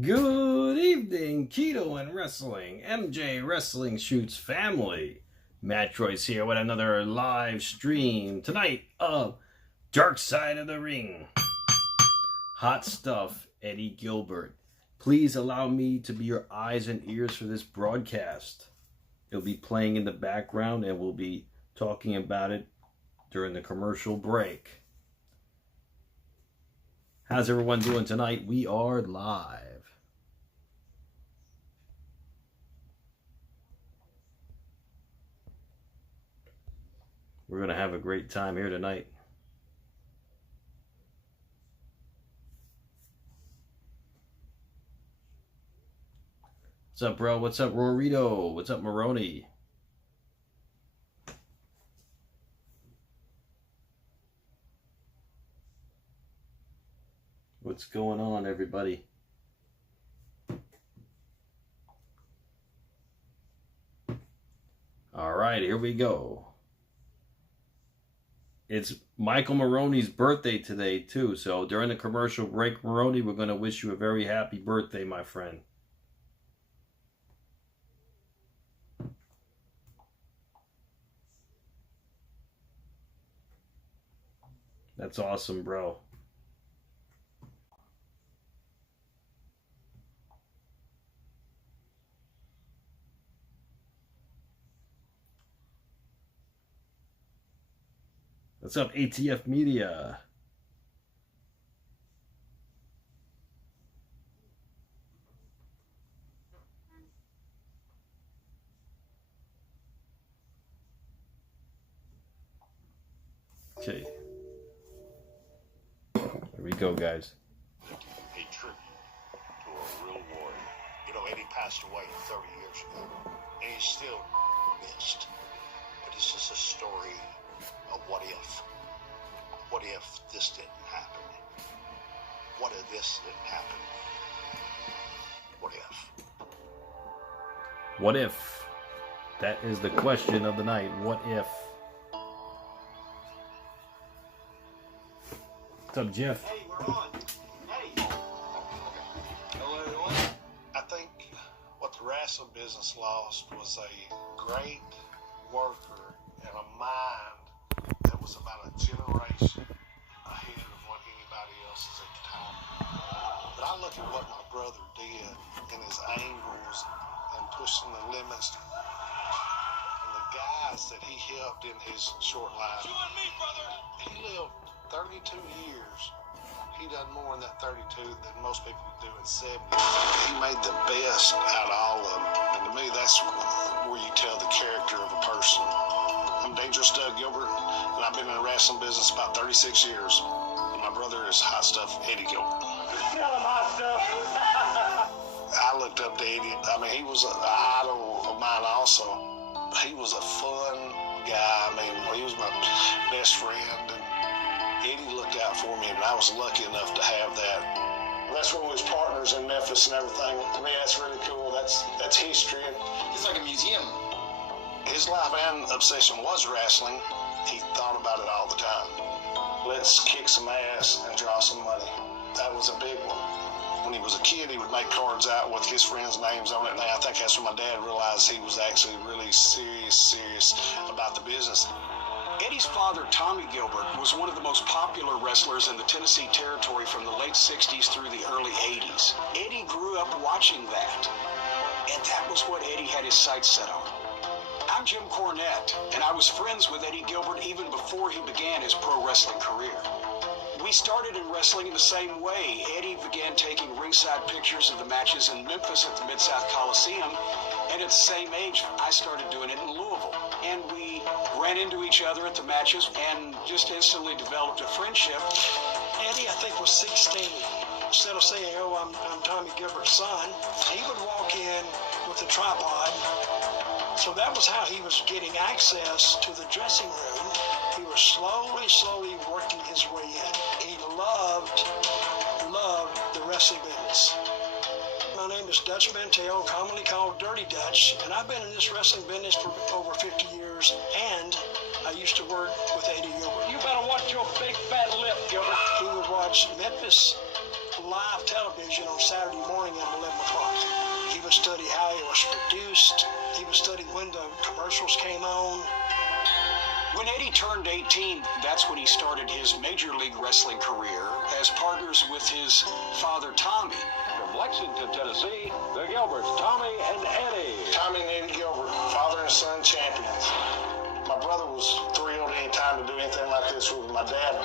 Good evening, Keto and Wrestling, MJ Wrestling Shoots family. Matt Royce here with another live stream tonight of Dark Side of the Ring. Hot stuff, Eddie Gilbert. Please allow me to be your eyes and ears for this broadcast. It'll be playing in the background and we'll be talking about it during the commercial break. How's everyone doing tonight? We are live. We're going to have a great time here tonight. What's up, bro? What's up, Rorito? What's up, Maroni? What's going on, everybody? All right, here we go. It's Michael Maroney's birthday today, too. So during the commercial break, Maroney, we're going to wish you a very happy birthday, my friend. That's awesome, bro. What's up, ATF Media? Okay. Here we go, guys. A tribute to a real warrior. You know, Eddie passed away 30 years ago, and he's still missed. But it's just a story of what if. What if this didn't happen? What if this didn't happen? What if? What if? That is the question of the night. What if? What's up, Jeff? Hey, we're on. Hey. Hello, everyone. I think what the wrestling business lost was a great worker and a mind that was about a generation ahead of what anybody else is at the time. But I look at what my brother did in his angles and pushing the limits and the guys that he helped in his short life. You and me, brother. He lived 32 years. He done more in that 32 than most people do in 70. He made the best out of all of them. And to me, that's where you tell the character of a person. I'm Dangerous Doug Gilbert, and I've been in the wrestling business about 36 years. And my brother is Hot Stuff Eddie Gilbert. Tell him hot stuff. I looked up to Eddie. I mean, he was an idol of mine also. He was a fun guy. I mean, he was my best friend. And Eddie looked out for me, and I was lucky enough to have that. That's where we was partners in Memphis and everything. To me, that's really cool. That's history. It's like a museum. His life and obsession was wrestling. He thought about it all the time. Let's kick some ass and draw some money. That was a big one. When he was a kid, he would make cards out with his friends' names on it, and I think that's when my dad realized he was actually really serious about the business. Eddie's father, Tommy Gilbert, was one of the most popular wrestlers in the Tennessee Territory from the late 60s through the early 80s. Eddie grew up watching that, and that was what Eddie had his sights set on. I'm Jim Cornette, and I was friends with Eddie Gilbert even before he began his pro wrestling career. We started in wrestling in the same way. Eddie began taking ringside pictures of the matches in Memphis at the Mid-South Coliseum, and at the same age, I started doing it in Louisville. And we ran into each other at the matches and just instantly developed a friendship. Eddie, I think, was 16. Instead of saying, oh, I'm Tommy Gilbert's son, he would walk in with a tripod. So that was how he was getting access to the dressing room. He was slowly working his way in. He loved the wrestling business. My name is Dutch Mantel, commonly called Dirty Dutch, and I've been in this wrestling business for over 50 years, and I used to work with Eddie Gilbert. You better watch your big fat lip, Gilbert. He would watch Memphis live television on Saturday morning at 11 o'clock. He would study how it was produced. He would study when the commercials came on. When Eddie turned 18, that's when he started his Major League Wrestling career as partners with his father, Tommy. From Lexington, Tennessee, the Gilberts, Tommy and Eddie. Tommy and Eddie Gilbert, father and son champions. My brother was thrilled any time to do anything like this with my dad.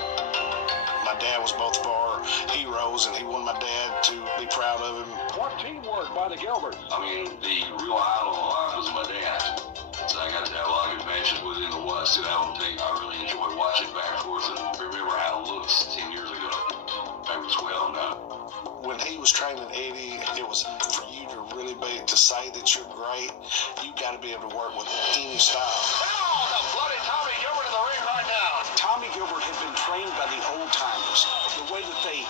My dad was both of our heroes, and he wanted my dad to be proud of him. What teamwork by the Gilberts. I mean, the real idol of life was my dad. So I got to have a lot of adventures with him to watch it. I really enjoy watching back and forth and remember how it looks 10 years ago. That was well done. When he was training Eddie, it was for you to really be, to say that you're great, you got to be able to work with any style. Now, the bloody Tommy Gilbert in the ring right now. Tommy Gilbert had been trained by the old-timers. The way that they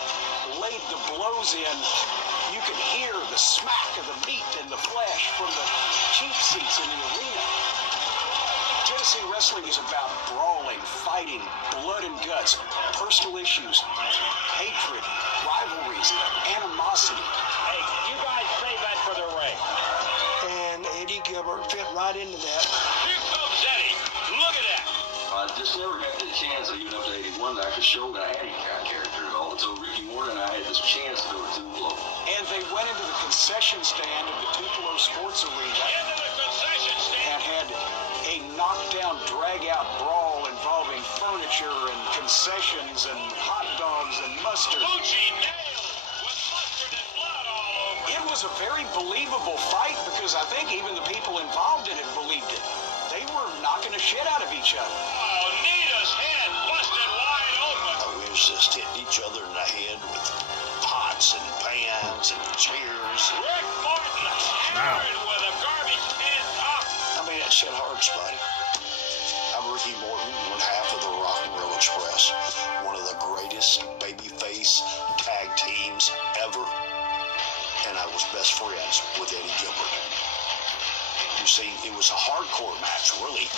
laid the blows in, you could hear the smack of the meat and the flesh from the cheap seats in the arena. Tennessee wrestling is about brawling, fighting, blood and guts, personal issues, hatred, rivalries, animosity. Hey, you guys save that for the ring. And Eddie Gilbert fit right into that. Here comes Eddie. Look at that. I just never got the chance, even up to 81, that I could show that I had any kind of character at all. Until Ricky Morton and I had this chance to go to Tupelo. And they went into the concession stand of the Tupelo Sports Arena Into the concession stand. and had a knockdown, drag-out brawl involving furniture and concessions and hot dogs and mustard. Gucci nailed with mustard and blood all over. It was a very believable fight because I think even the people involved in it believed it. They were knocking the shit out of each other. Oh, Nita's head busted wide open. We was just hitting each other in the head with pots and pans and chairs. Rick Morton hammered with a garbage can top. I mean, that shit hurts, buddy. I'm Ricky Morton, one half of the Rock and Roll Express, one of the greatest babyface tag teams ever, and I was best friends with Eddie Gilbert. You see, it was a hardcore match, really,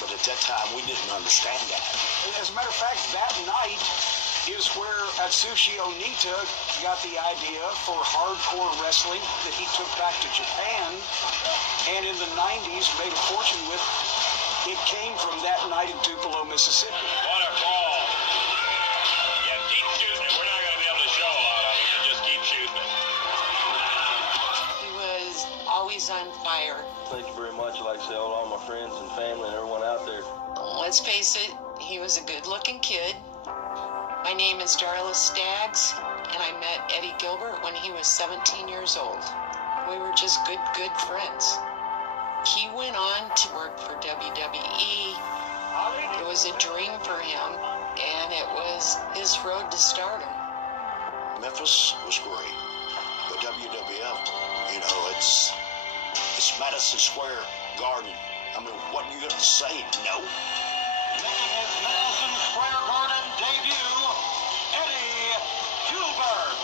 but at that time we didn't understand that. As a matter of fact, that night is where Atsushi Onita got the idea for hardcore wrestling that he took back to Japan, and in the 90s made a fortune with. It came from that night in Tupelo, Mississippi. What a call. Yeah, keep shooting it. We're not going to be able to show a lot of it, so just keep shooting it. He was always on fire. Thank you very much. I'd like to say hello to all my friends and family and everyone out there. Let's face it, he was a good-looking kid. My name is Darla Staggs, and I met Eddie Gilbert when he was 17 years old. We were just good friends. He went on to work for WWE. It was a dream for him, and it was his road to stardom. Memphis was great, but WWF, you know, it's Madison Square Garden. I mean, what are you going to say? No? Making his Madison Square Garden debut, Eddie Gilbert.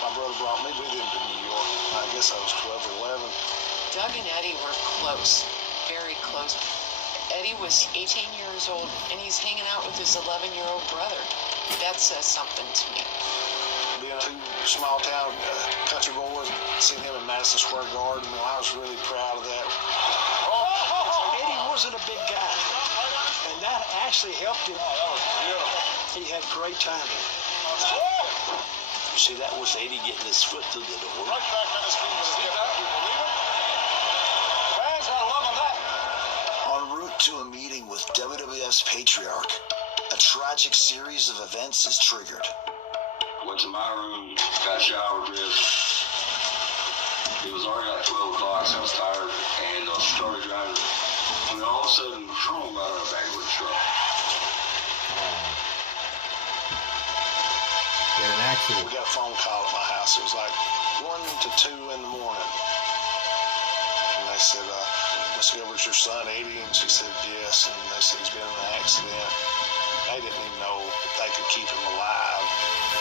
My brother brought me with him to New York. I guess I was 12 or 11. Doug and Eddie were close, very close. Eddie was 18 years old, and he's hanging out with his 11-year-old brother. That says something to me. Being two small town country boys, seeing him in Madison Square Garden, I was really proud of that. Eddie wasn't a big guy, and that actually helped him. He had great timing. You see, that was Eddie getting his foot through the door. Right back on his feet. See that? You believe it? Fans are loving that. En route to a meeting with WWF's Patriarch, a tragic series of events is triggered. Went to my room, got a shower, dressed. It was already like 12 o'clock, so I was tired, and I started driving. And then all of a sudden, Patron got on the back of the truck. In an accident. We got a phone call at my house. It was like 1 to 2 in the morning. And they said, Mr. Gilbert's your son, Eddie? And she said, yes. And they said he's been in an accident. They didn't even know if they could keep him alive.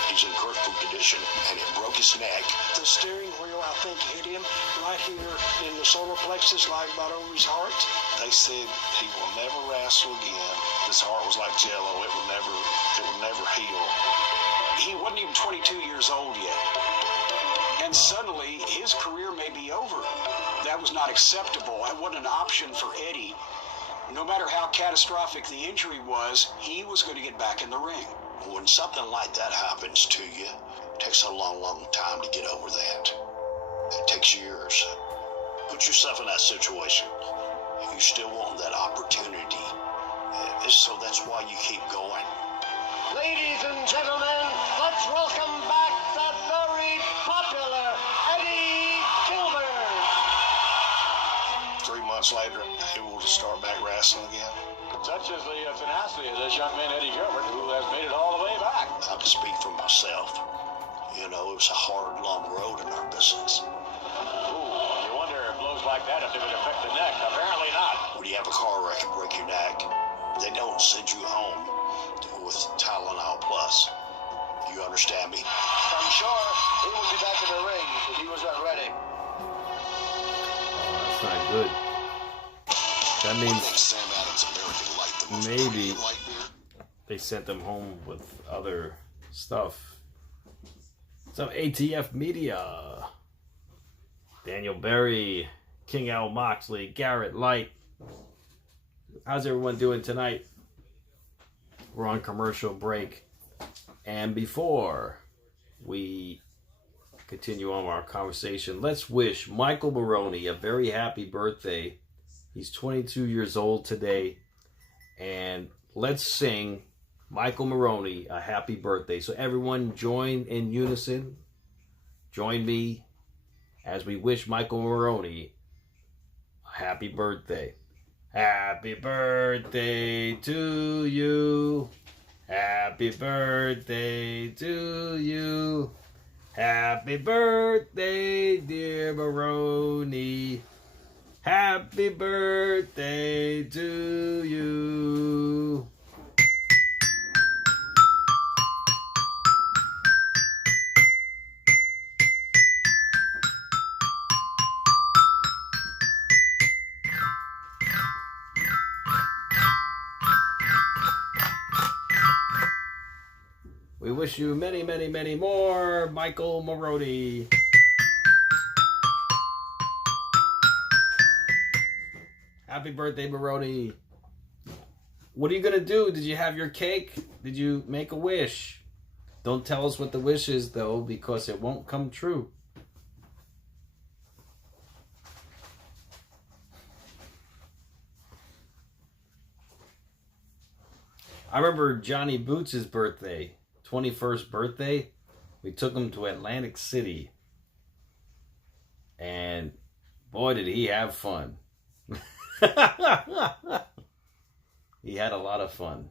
He's in critical condition, and it broke his neck. The steering wheel, I think, hit him right here in the solar plexus, like about over his heart. They said he will never wrestle again. His heart was like jello. It would never heal. He he wasn't even 22 years old yet. And suddenly, his career may be over. That was not acceptable. That wasn't an option for Eddie. No matter how catastrophic the injury was, he was going to get back in the ring. When something like that happens to you, it takes a long, long time to get over that. It takes years. Put yourself in that situation. You still want that opportunity. So that's why you keep going. Ladies and gentlemen, let's welcome back the very popular Eddie Gilbert. 3 months later, able to start back wrestling again. Such is the tenacity of this young man, Eddie Gilbert, who has made it all the way back. I can speak for myself. You know, it was a hard, long road in our business. Ooh, you wonder if blows like that, if they would affect the neck. Apparently not. When you have a car wreck and break your neck, they don't send you home with Tylenol Plus. You understand me? I'm sure he would be back in the ring if he was not ready. That's not good. That means Sam Adams American Light, the most maybe premium light beer. they sent them home with other stuff. Some ATF media. Daniel Berry, King Al Moxley, Garrett Light. How's everyone doing tonight? We're on commercial break. And before we continue on our conversation, let's wish Michael Maroney a very happy birthday. He's 22 years old today. And let's sing Michael Maroney a happy birthday. So everyone join in unison. Join me as we wish Michael Maroney a happy birthday. Happy birthday to you. Happy birthday to you. Happy birthday, dear Maroney. Happy birthday to you. We wish you many, many, many more, Michael Maroney. Happy birthday, Maroney. What are you going to do? Did you have your cake? Did you make a wish? Don't tell us what the wish is, though, because it won't come true. I remember Johnny Boots' birthday, 21st birthday. We took him to Atlantic City. And boy, did he have fun. He had a lot of fun.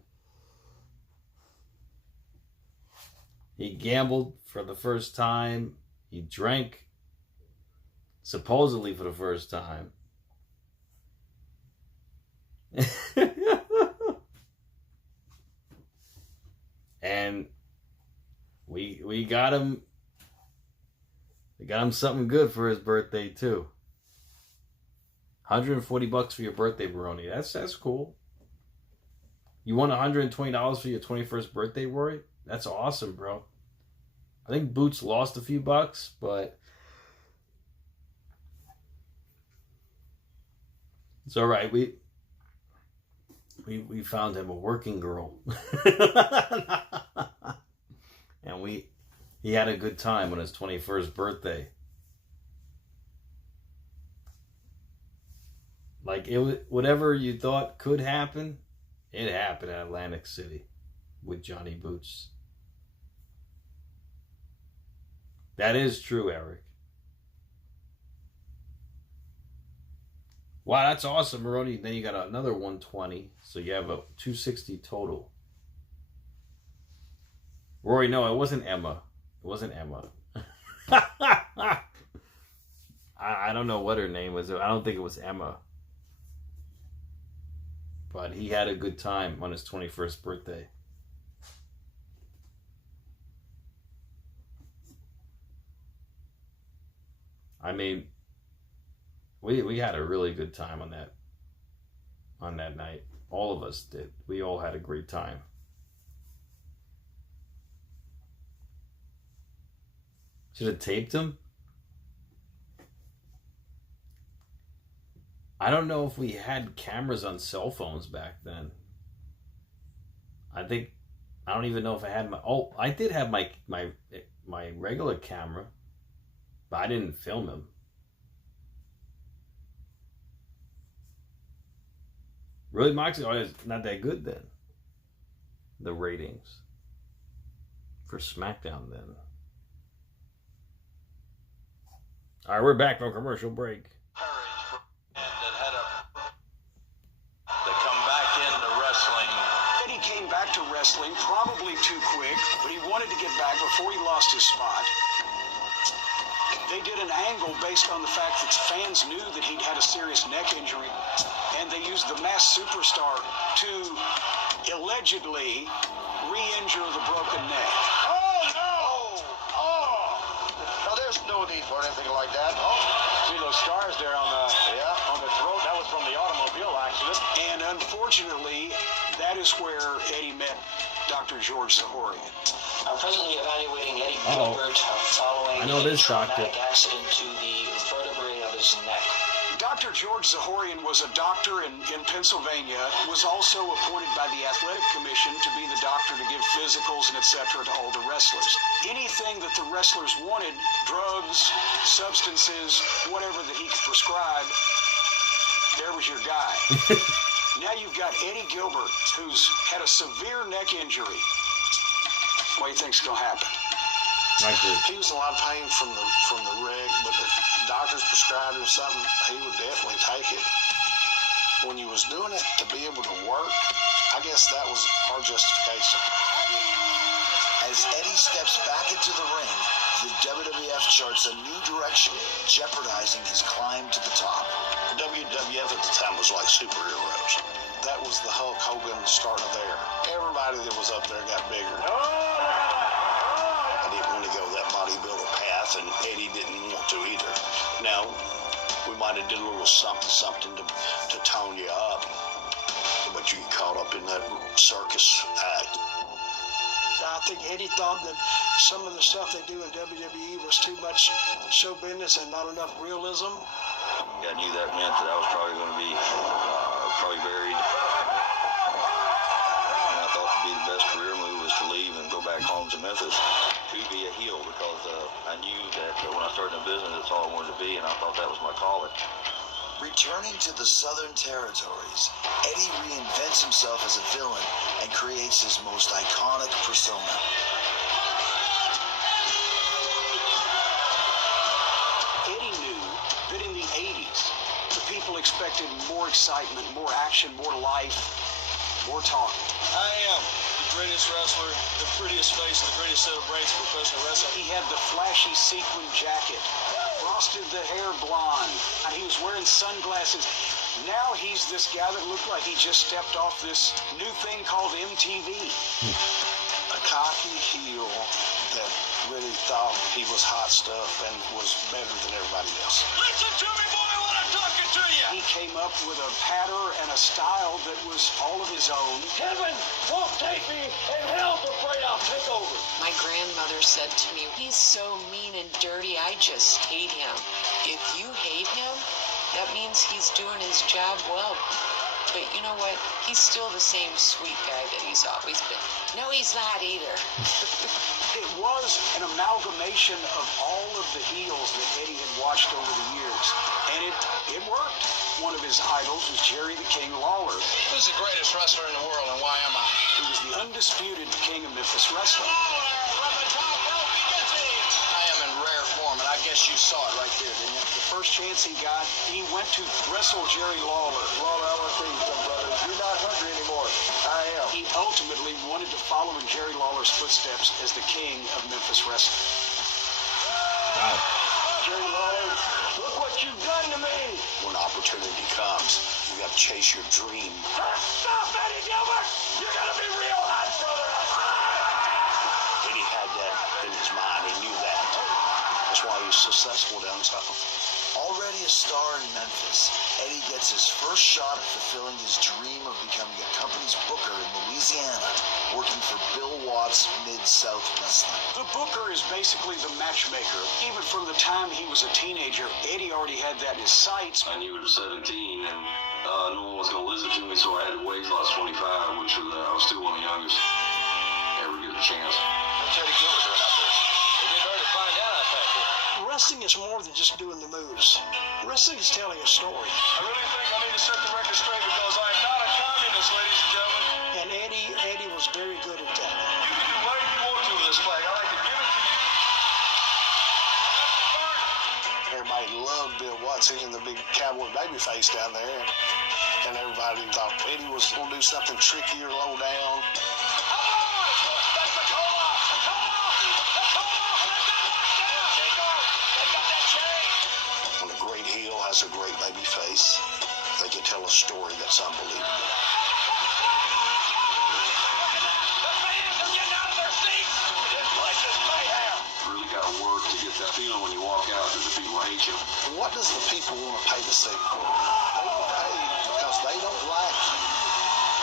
He gambled for the first time. He drank supposedly for the first time. And we got him something good for his birthday too. $140 for your birthday, Baroni. That's cool. You won $120 for your 21st birthday, Rory? That's awesome, bro. I think Boots lost a few bucks, but it's all right. We found him a working girl. And he had a good time on his 21st birthday. Like, whatever you thought could happen, it happened at Atlantic City with Johnny Boots. That is true, Eric. Wow, that's awesome, Maroni. Then you got another 120, so you have a 260 total. Rory, no, it wasn't Emma. It wasn't Emma. I don't know what her name was. I don't think it was Emma. But he had a good time on his 21st birthday. I mean, we had a really good time on that night. All of us did. We all had a great time. Should have taped him. I don't know if we had cameras on cell phones back then. I don't even know if I had my... Oh, I did have my regular camera, but I didn't film him. Really, Moxie? Oh, it's not that good then. The ratings for SmackDown then. All right, we're back from commercial break. Wrestling probably too quick, but he wanted to get back before he lost his spot. They did an angle based on the fact that fans knew that he'd had a serious neck injury, and they used the masked superstar to allegedly re-injure the broken neck. Oh, no! Oh! Now, there's no need for anything like that. Oh. See those scars there on the throat? That was from the automobile accident. And unfortunately, that is where Eddie met Dr. George Zahorian. I'm presently evaluating Eddie Gilbert following a traumatic accident to the vertebrae of his neck. Dr. George Zahorian was a doctor in Pennsylvania, was also appointed by the Athletic Commission to be the doctor to give physicals and etc. to all the wrestlers. Anything that the wrestlers wanted, drugs, substances, whatever that he could prescribe, there was your guy. Now you've got Eddie Gilbert, who's had a severe neck injury. What do you think's going to happen? He was in a lot of pain from the wreck, but the doctors prescribed him something. He would definitely take it. When he was doing it to be able to work, I guess that was our justification. As Eddie steps back into the ring, the WWF charts a new direction, jeopardizing his climb to the top. WWF at the time was like superheroes. That was the Hulk Hogan starting there. Everybody that was up there got bigger. I didn't want to go that bodybuilder path, and Eddie didn't want to either. Now, we might have did a little something to tone you up, but you get caught up in that circus act. I think Eddie thought that some of the stuff they do in WWE was too much show business and not enough realism. I knew that meant that I was probably going to be buried. And I thought to be the best career move was to leave and go back home to Memphis to be a heel, because I knew that when I started in business, that's all I wanted to be, and I thought that was my calling. Returning to the Southern Territories, Eddie reinvents himself as a villain and creates his most iconic persona. Eddie knew that in the 80s, the people expected more excitement, more action, more life, more talking. I am the greatest wrestler, the prettiest face, and the greatest set of braids for professional wrestling. He had the flashy sequin jacket, frosted the hair blonde, and he was wearing sunglasses. Now he's this guy that looked like he just stepped off this new thing called MTV. A cocky heel that really thought he was hot stuff and was better than everybody else. Listen to me, boy, when I'm talking to you! He came up with a pattern and a style that was all of his own. Heaven won't take me, and hell's afraid I'll take over. My grandmother said to me, he's so mean and dirty, I just hate him. If you hate him, that means he's doing his job well. But you know what? He's still the same sweet guy that he's always been. No, he's not either. It was an amalgamation of all of the heels that Eddie had watched over the years. And it worked. One of his idols was Jerry the King Lawler. Who's the greatest wrestler in the world, and why am I? He was the undisputed king of Memphis wrestling. I am in rare form, and I guess you saw it right there, didn't you? The first chance he got, he went to wrestle Jerry Lawler. Lawler, I want to tell you something, brother. You're not hungry anymore. I am. He ultimately wanted to follow in Jerry Lawler's footsteps as the king of Memphis wrestling. Wow. Jerry Lawler, look what you've done to me. When opportunity comes, you got to chase your dream. Stop, Eddie Gilbert! You're going to be real hot, brother. Eddie had that in his mind. He knew that. That's why he was successful down south. All Already a star in Memphis, Eddie gets his first shot at fulfilling his dream of becoming a company's booker in Louisiana, working for Bill Watts Mid-South Wrestling. The booker is basically the matchmaker. Even from the time he was a teenager, Eddie already had that in his sights. I knew it was 17, and no one was going to listen to me, so I had to wait till I was 25, which was, I was still one of the youngest ever get a chance. What's Eddie Gilbert doing out there? It'd be hard to find out, I think. Wrestling is more than just doing the moves. Wrestling is telling a story. I really think I need to set the record straight because I am not a communist, ladies and gentlemen. And Eddie was very good at that. You can do whatever you want to with this flag. I like to give it to you. Everybody loved Bill Watts. He was the big cowboy baby face down there. And everybody thought Eddie was going to do something trickier, low down. When a great heel has a great baby face, they can tell a story that's unbelievable. Really got to work to get that feeling when you walk out that the people hate you. What does the people want to pay to see for? They will pay because they don't like you.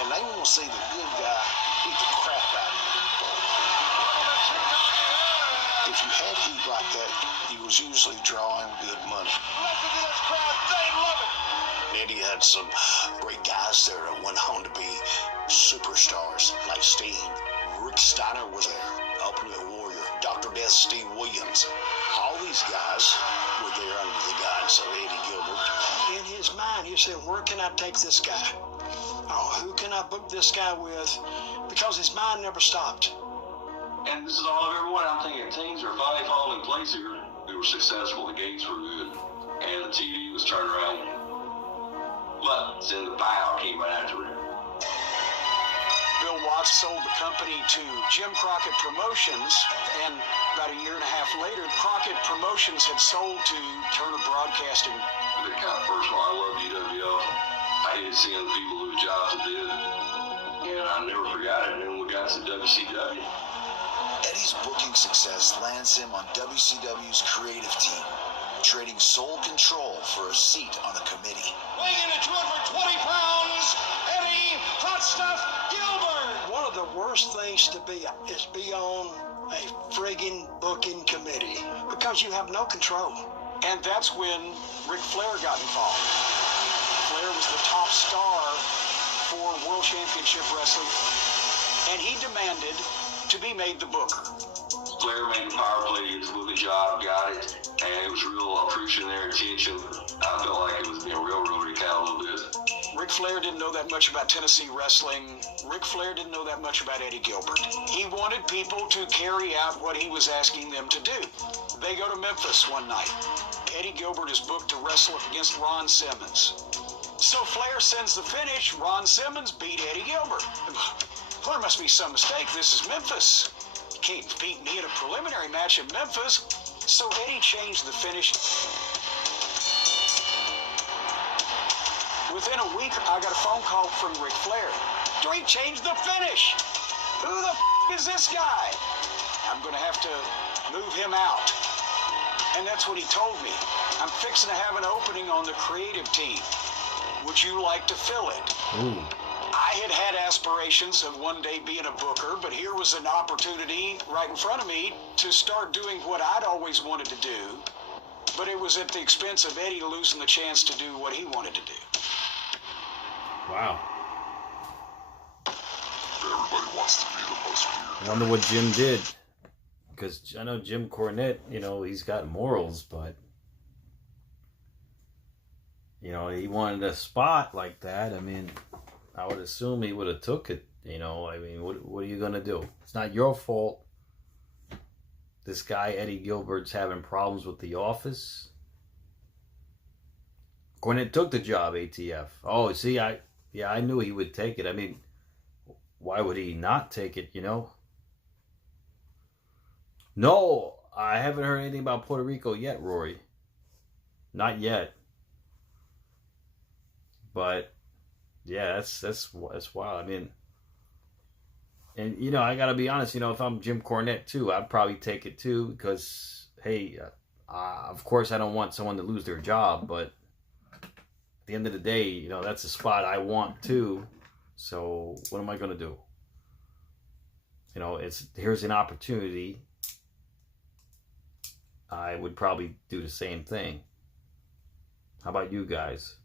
And they want to see the good guy beat the crap out of you. If you had heat like that, you was usually drawing good money. Eddie had some great guys there that went on to be superstars like Steen. Rick Steiner was there, Ultimate Warrior, Dr. Death Steve Williams. All these guys were there under the guidance of Eddie Gilbert. In his mind, he said, where can I take this guy? Oh, who can I book this guy with? Because his mind never stopped. And this is all I've ever wanted. I'm thinking things are finally falling in place here. We were successful, the gates were good, and the TV was turned around. But then the buyout came right after it. Bill Watts sold the company to Jim Crockett Promotions, and about a year and a half later, Crockett Promotions had sold to Turner Broadcasting. The kind of first one, I loved UWF. I hated seeing the people whose jobs it did, and I never forgot it. And then we got to WCW. Eddie's booking success lands him on WCW's creative team, trading sole control for a seat on a committee. Weighing in at 220 pounds, Eddie Hot Stuff Gilbert. One of the worst things to be is be on a friggin' booking committee because you have no control. And that's when Ric Flair got involved. Flair was the top star for World Championship Wrestling, and he demanded to be made the booker. Flair made the power play, he was doing the job, got it, and it was real appreciating their attention. I felt like it was being real recount a little bit. Ric Flair didn't know that much about Tennessee wrestling. Ric Flair didn't know that much about Eddie Gilbert. He wanted people to carry out what he was asking them to do. They go to Memphis one night. Eddie Gilbert is booked to wrestle against Ron Simmons. So Flair sends the finish. Ron Simmons beat Eddie Gilbert. There must be some mistake. This is Memphis. You can't beat me in a preliminary match in Memphis. So Eddie changed the finish. Within a week, I got a phone call from Ric Flair. He changed the finish. Who the is this guy? I'm going to have to move him out. And that's what he told me. I'm fixing to have an opening on the creative team. Would you like to fill it? Ooh. I had had aspirations of one day being a booker, but here was an opportunity right in front of me to start doing what I'd always wanted to do, but it was at the expense of Eddie losing the chance to do what he wanted to do. Wow. Everybody wants to be the most I wonder what Jim did. Because I know Jim Cornette, he's got morals, but, he wanted a spot like that. I mean, I would assume he would have took it, I mean, what are you going to do? It's not your fault. This guy, Eddie Gilbert's having problems with the office. Cornette took the job, ATF. Oh, see, I knew he would take it. I mean, why would he not take it, No, I haven't heard anything about Puerto Rico yet, Rory. Not yet. But yeah, that's wild. I mean, and I gotta be honest. If I'm Jim Cornette too, I'd probably take it too because hey, Of course, I don't want someone to lose their job, but at the end of the day, you know, that's a spot I want too. So what am I going to do? You know, here's an opportunity. I would probably do the same thing. How about you guys?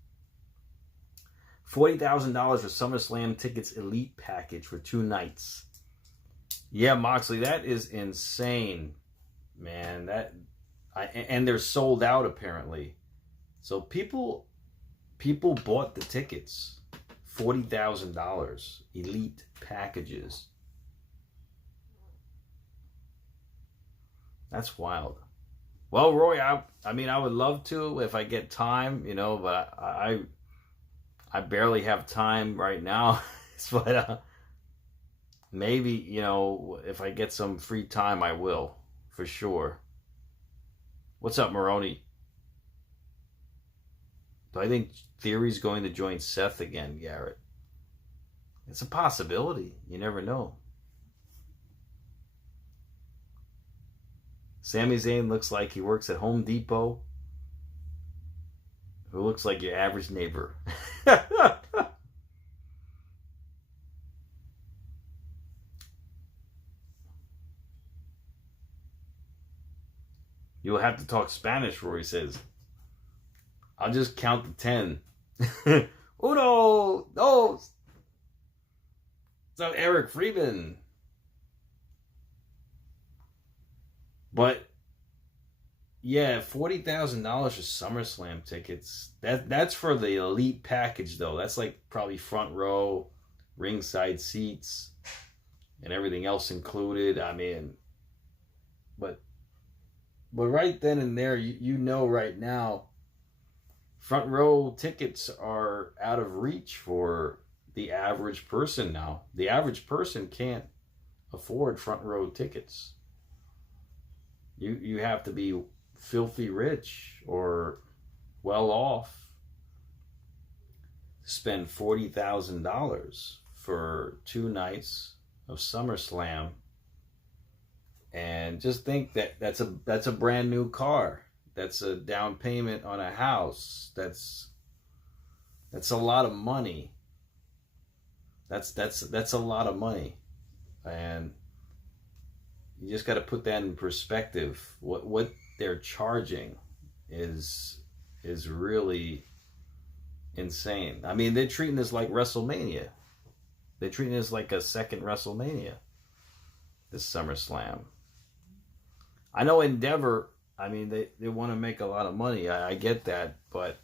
$40,000 for SummerSlam tickets elite package for 2 nights. Yeah, Moxley, that is insane, man. And they're sold out apparently. So people bought the tickets. $40,000 elite packages. That's wild. Well, Roy, I mean, I would love to if I get time, you know, but I barely have time right now. But maybe, you know, if I get some free time, I will, for sure. What's up, Maroney? Do I think Theory's going to join Seth again, Garrett? It's a possibility. You never know. Sami Zayn looks like he works at Home Depot. Who looks like your average neighbor. You'll have to talk Spanish, Rory says. I'll just count to 10. Uno, dos. What's up, Eric Freeman? But yeah, $40,000 for SummerSlam tickets. That's for the elite package though. That's like probably front row, ringside seats, and everything else included. I mean, but right then and there, you know right now, front row tickets are out of reach for the average person now. The average person can't afford front row tickets. You have to be filthy rich or well off to spend $40,000 for 2 nights of SummerSlam. And just think that's a brand new car. That's a down payment on a house. That's a lot of money. That's a lot of money. And you just got to put that in perspective. What they're charging is really insane. I mean, they're treating this like WrestleMania. They're treating this like a second WrestleMania. This SummerSlam. I know Endeavor, I mean, they want to make a lot of money. I get that, but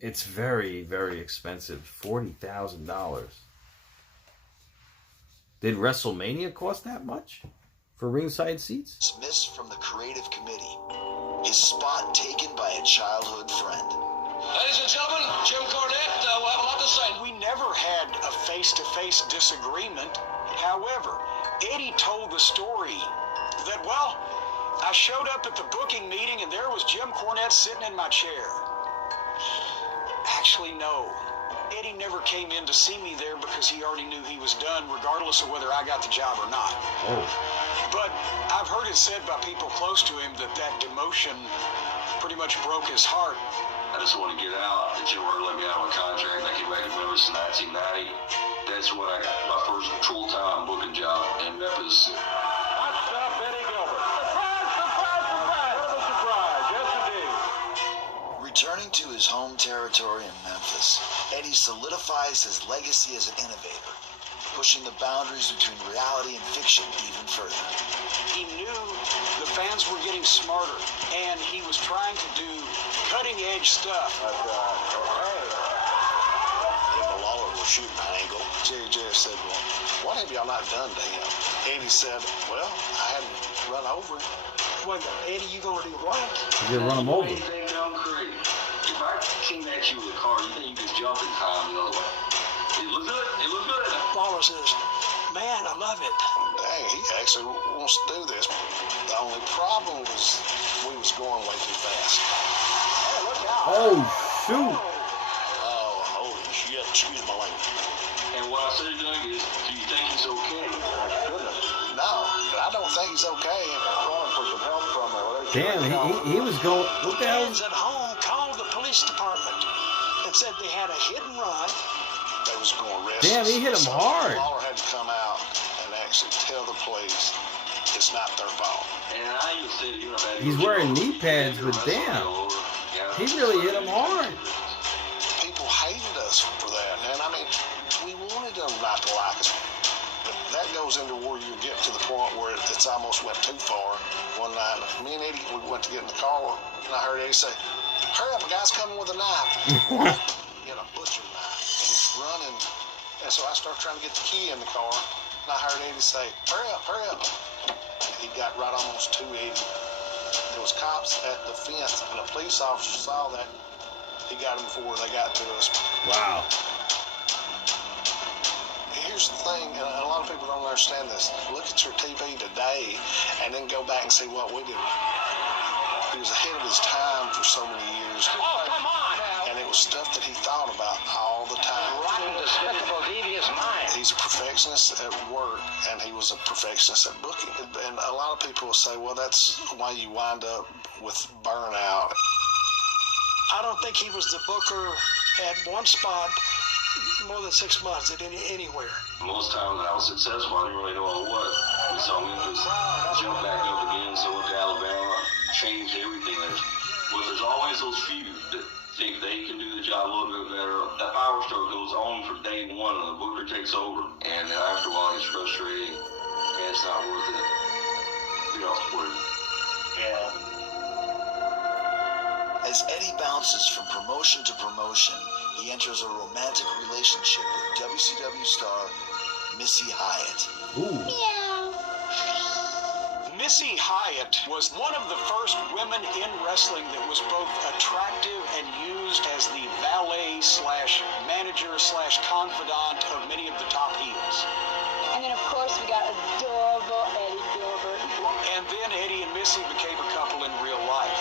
it's very, very expensive. $40,000. Did WrestleMania cost that much for ringside seats? Dismissed from the creative committee. His spot taken by a childhood friend. Ladies and gentlemen, Jim Cornette will have a lot to say. We never had a face-to-face disagreement. However, Eddie told the story that, well, I showed up at the booking meeting and there was Jim Cornette sitting in my chair. Actually, no. Eddie never came in to see me there because he already knew he was done, regardless of whether I got the job or not. Oh. But I've heard it said by people close to him that demotion pretty much broke his heart. I just want to get out. The Jim let me out of my contract. I came back to Memphis in 1990. That's when I got my first full-time booking job in Memphis. What's up, Eddie Gilbert? Surprise, surprise, surprise! What a surprise, yes indeed. Returning to his home territory in Memphis, Eddie solidifies his legacy as an innovator, pushing the boundaries between reality and fiction even further. He knew the fans were getting smarter, and he was trying to do cutting-edge stuff. Lawler was shooting an angle. JJ said, well, what have y'all not done to him? And he said, well, I hadn't run over him. Well, Eddie, you gonna do what? You run him over. Anything down crazy. If I came at you with a car, you think you could jump in time the other way? It look good. It look good. Lawler says, man, I love it. Dang, he actually wants to do this. The only problem was we was going way too fast. Hey, look out. Oh, shoot. Oh, holy shit. Excuse my language. And what I said, Doug, is, do you think he's okay? No, I don't think he's okay. for some help from her. Damn, he was going. What the hell? Fans at home called the police department and said they had a hit and run. They was going to arrest Damn, us. he hit him So hard. The lawyer had to come out and actually tell the police it's not their fault. And I even said, you know, that He's wearing knee pads, but damn, he really hit him hard. People hated us for that, and I mean, we wanted them not to like us. But that goes into where you get to the point where it's almost went too far. One night, me and Eddie, we went to get in the car, and I heard Eddie say, "Hurry up, a guy's coming with a knife." What? He had a butcher knife, and he's running. And so I started trying to get the key in the car, and I heard Eddie say, "Hurry up, hurry up." And he got right almost to Eddie. There was cops at the fence, and a police officer saw that. He got him before they got to us. Wow. Here's the thing, and a lot of people don't understand this. Look at your TV today, and then go back and see what we do. He was ahead of his time for so many years. Oh, come on! And it was stuff that he thought about all the time. Rotten, despicable, devious mind. He's a perfectionist at work, and he was a perfectionist at booking. And a lot of people will say, well, that's why you wind up with burnout. I don't think he was the booker at one spot more than 6 months at anywhere. Most times when I was successful, I didn't really know on what. And so we just jumped back up again, so went to Alabama, changed everything. But there's always those few that think they can do the job a little bit better. That power stroke goes on for day one, and the booker takes over. And after a while, it's frustrating, and it's not worth it. You know, it's worth it. Yeah. As Eddie bounces from promotion to promotion, he enters a romantic relationship with WCW star Missy Hyatt. Ooh. Missy Hyatt was one of the first women in wrestling that was both attractive and used as the valet slash manager slash confidant of many of the top heels. And then, of course, we got adorable Eddie Gilbert. And then Eddie and Missy became a couple in real life.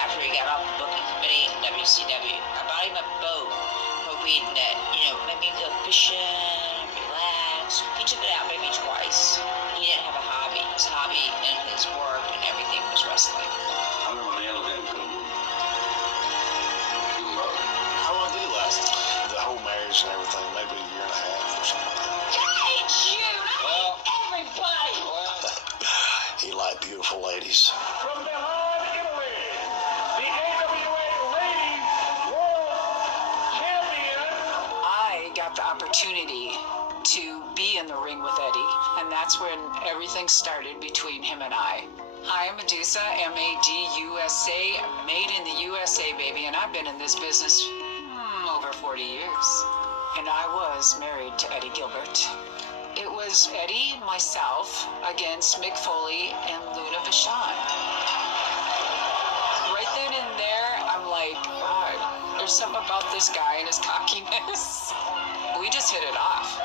After he got off the booking committee in WCW, I bought him a boat, hoping that, maybe go fishing, relax. He took it out maybe twice. He didn't have a hobby. His hobby and his work and everything was wrestling. I remember the other day, How long did it last? The whole marriage and everything, maybe a year and a half or something. I hate you! I hate everybody! He liked beautiful ladies. From Milan, Italy, the AWA Ladies World Champion. I got the opportunity to be in the ring with Eddie, and that's when everything started between him and I. Hi, I'm Medusa, M-A-D-U-S-A, made in the USA, baby, and I've been in this business over 40 years. And I was married to Eddie Gilbert. It was Eddie, myself, against Mick Foley and Luna Vachon. Right then and there, I'm like, God, there's something about this guy and his cockiness. We just hit it off.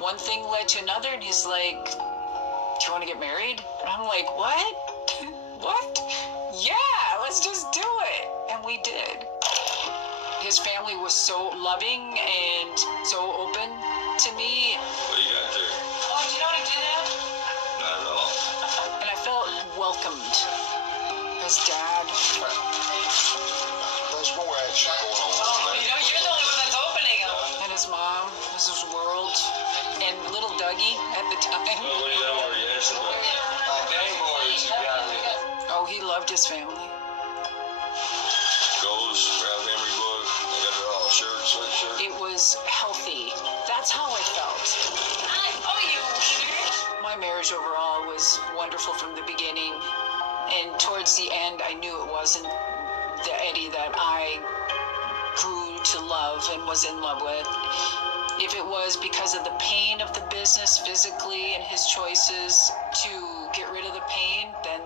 One thing led to another, and he's like, do you want to get married? And I'm like, what? What? Yeah, let's just do it. And we did. His family was so loving and so open to me. What do you got there? Oh, do you know how to do that? Not at all. And I felt welcomed. His dad. There's more action going on. You're the only one that's opening them. And his mom, Mrs. World, and little Dougie at the time. What do you know where you asked about? Game boys, you got me. Oh, he loved his family. Goes, grab memory book, got it all, shirt, sweatshirt. It was healthy. That's how I felt. My marriage overall was wonderful from the beginning. And towards the end, I knew it wasn't the Eddie that I grew to love and was in love with. If it was because of the pain of the business physically and his choices to get rid of the pain, then,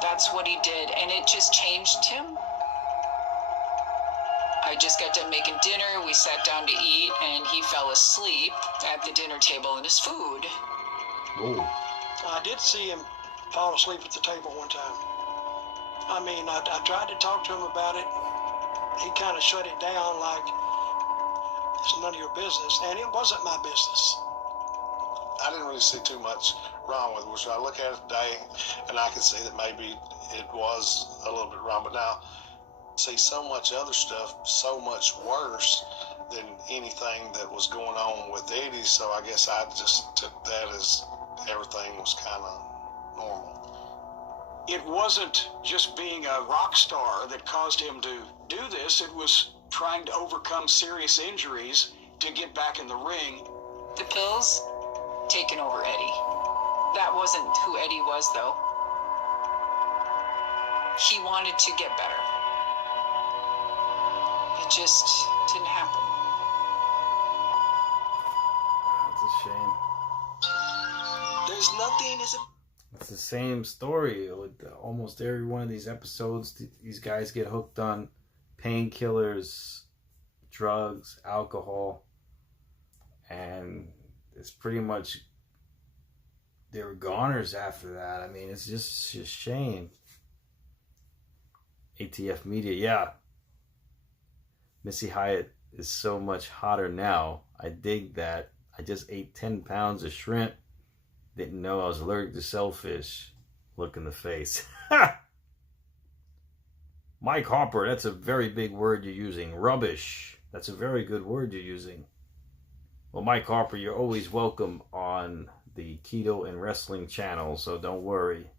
that's what he did. And it just changed him. I just got done making dinner. We sat down to eat, and he fell asleep at the dinner table in his food. Oh. I did see him fall asleep at the table one time. I mean, I tried to talk to him about it. He kind of shut it down like, it's none of your business, and it wasn't my business. I didn't really see too much wrong with it, which I look at it today, and I can see that maybe it was a little bit wrong. But now, see so much other stuff, so much worse than anything that was going on with Eddie. So I guess I just took that as everything was kind of normal. It wasn't just being a rock star that caused him to do this. It was trying to overcome serious injuries to get back in the ring. The pills taken over Eddie. That wasn't who Eddie was, though. He wanted to get better. It just didn't happen. It's a shame. There's nothing is It's the same story with almost every one of these episodes. These guys get hooked on painkillers, drugs, alcohol, and it's pretty much they were goners after that. I mean, it's just a shame. ATF Media, yeah. Missy Hyatt is so much hotter now. I dig that. I just ate 10 pounds of shrimp. Didn't know I was allergic to shellfish. Look in the face. Mike Harper, that's a very big word you're using. Rubbish. That's a very good word you're using. Well, Mike Harper, you're always welcome on the Keto and Wrestling channel, so don't worry.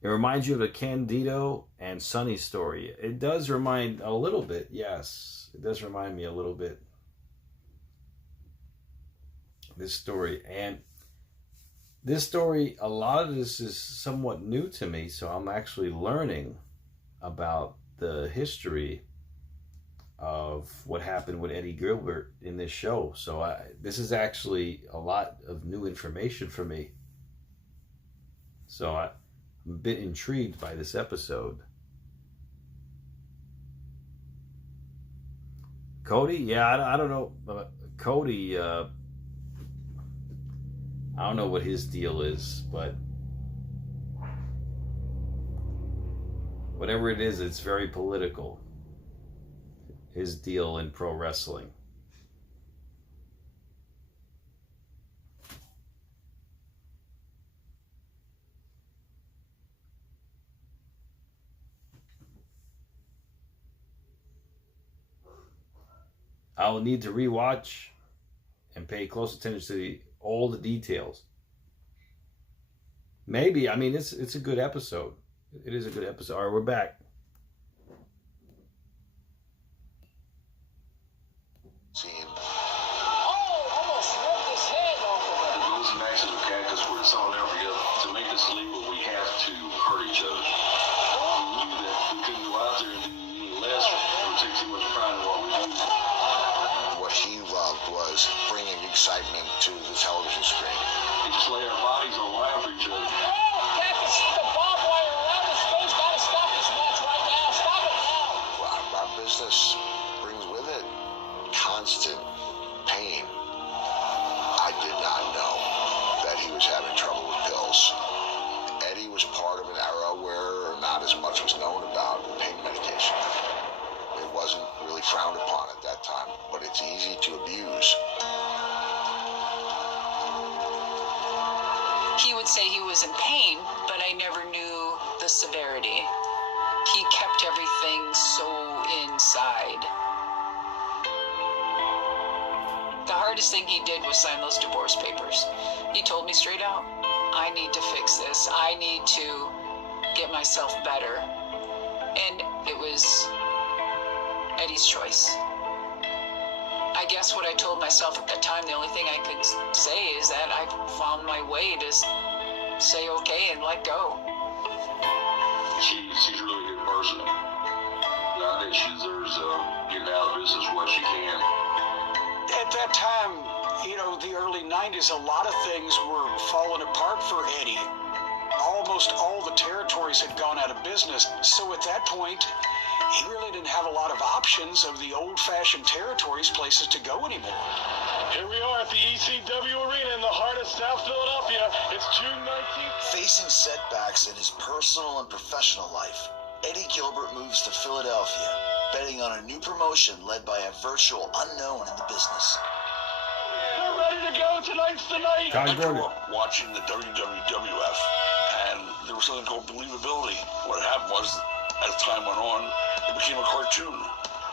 It reminds you of the Candido and Sonny story. It does remind a little bit, yes. It does remind me a little bit. This story. And this story, a lot of this is somewhat new to me, so I'm actually learning about the history of what happened with Eddie Gilbert in this show. So this is actually a lot of new information for me. So I'm a bit intrigued by this episode. Cody? Yeah, I don't know. Cody, I don't know what his deal is, but whatever it is, it's very political. His deal in pro wrestling. I will need to rewatch and pay close attention to all the details. Maybe, I mean, it's a good episode. It is a good episode. All right, we're back. Almost ripped his head off of it. Those matches with Cactus where it's all there together. To make us legal, we have to hurt each other. We knew that we couldn't go out there and do any less. It would take too much pride in what we do. What he loved was bringing excitement to the television screen. They just lay our bodies on the line for each other. Cactus, the barbed wire around his face. Gotta stop this match right now. Stop it now. Well, our business brings with it constant pain. I did not know that he was having trouble with pills. Eddie was part of an era where not as much was known about pain medication. It wasn't really frowned upon at that time, but it's easy to abuse. He would say he was in pain, but I never knew the severity. He kept everything so inside. The hardest thing he did was sign those divorce papers. He told me straight out, I need to fix this. I need to get myself better. And it was Eddie's choice. I guess what I told myself at that time, the only thing I could say is that I found my way to say okay and let go. She's a really good person. I think she deserves getting out of business what she can. At that time, the early 90s, a lot of things were falling apart for Eddie. Almost all the territories had gone out of business. So at that point, he really didn't have a lot of options of the old-fashioned territories, places to go anymore. Here we are at the ECW Arena in the heart of South Philadelphia. It's June 19th. Facing setbacks in his personal and professional life, Eddie Gilbert moves to Philadelphia, betting on a new promotion led by a virtual unknown in the business. They're ready to go. Tonight's the night. I grew up watching the WWF, and there was something called believability. What happened was, as time went on, it became a cartoon.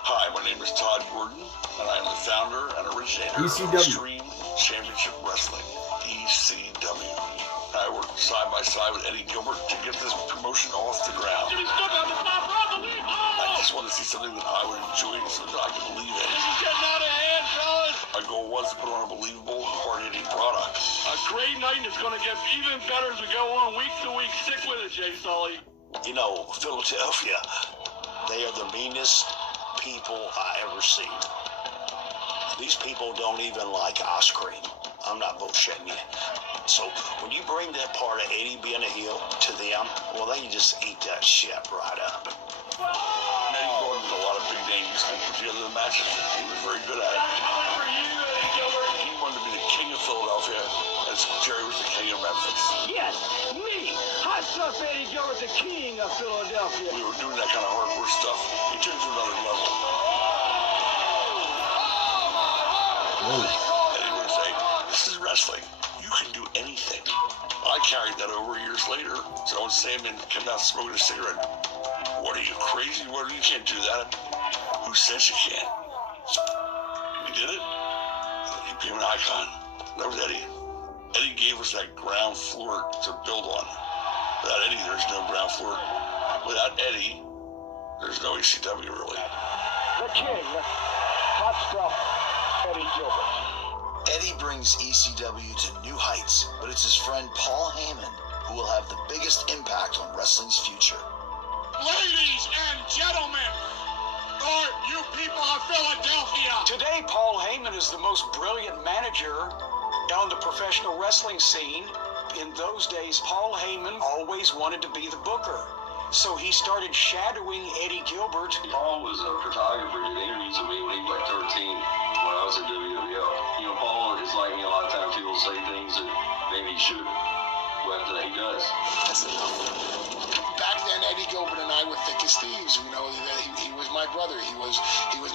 Hi, my name is Todd Gordon, and I am the founder and originator of Extreme Championship Wrestling, ECW. I worked side by side with Eddie Gilbert to get this promotion off the ground. I just wanted to see something that I would enjoy, something I could believe in. This is getting out of hand, fellas. My goal was to put on a believable, hard-hitting product. A great night, and it's going to get even better as we go on week to week. Stick with it, Jay Sully. You know, Philadelphia, they are the meanest people I ever seen. These people don't even like ice cream. I'm not bullshitting you. So when you bring that part of Eddie being a heel to them, well, they just eat that shit right up. Eddie Gordon did a lot of big names put together the matches. He was very good at it. He wanted to be the king of Philadelphia, as Jerry was the king of Memphis. Yes, me, Hot Stuff Eddie Gilbert, the king of Philadelphia. We were doing that kind of hardcore stuff. He took it to another level. Eddie would say, "This is wrestling. You can do anything." I carried that over years later. So when Sandman came out smoking a cigarette, "What are you, crazy? What, you can't do that." "Who says you can't?" We did it. He became an icon. That was Eddie. Eddie gave us that ground floor to build on. Without Eddie, there's no ground floor. Without Eddie, there's no ECW, really. The king, Hot Stuff Eddie Gilbert. Eddie brings ECW to new heights, but it's his friend Paul Heyman who will have the biggest impact on wrestling's future. Ladies and gentlemen, or you people of Philadelphia. Today, Paul Heyman is the most brilliant manager on the professional wrestling scene. In those days, Paul Heyman always wanted to be the booker. So he started shadowing Eddie Gilbert. Paul was a photographer, did interviews with me when he was like 13, when I was in WWF. You know, Paul is like me, a lot of times people say things that maybe he shouldn't, but he does. Back then, Eddie Gilbert and I were thick as thieves. You know, he was my brother. He was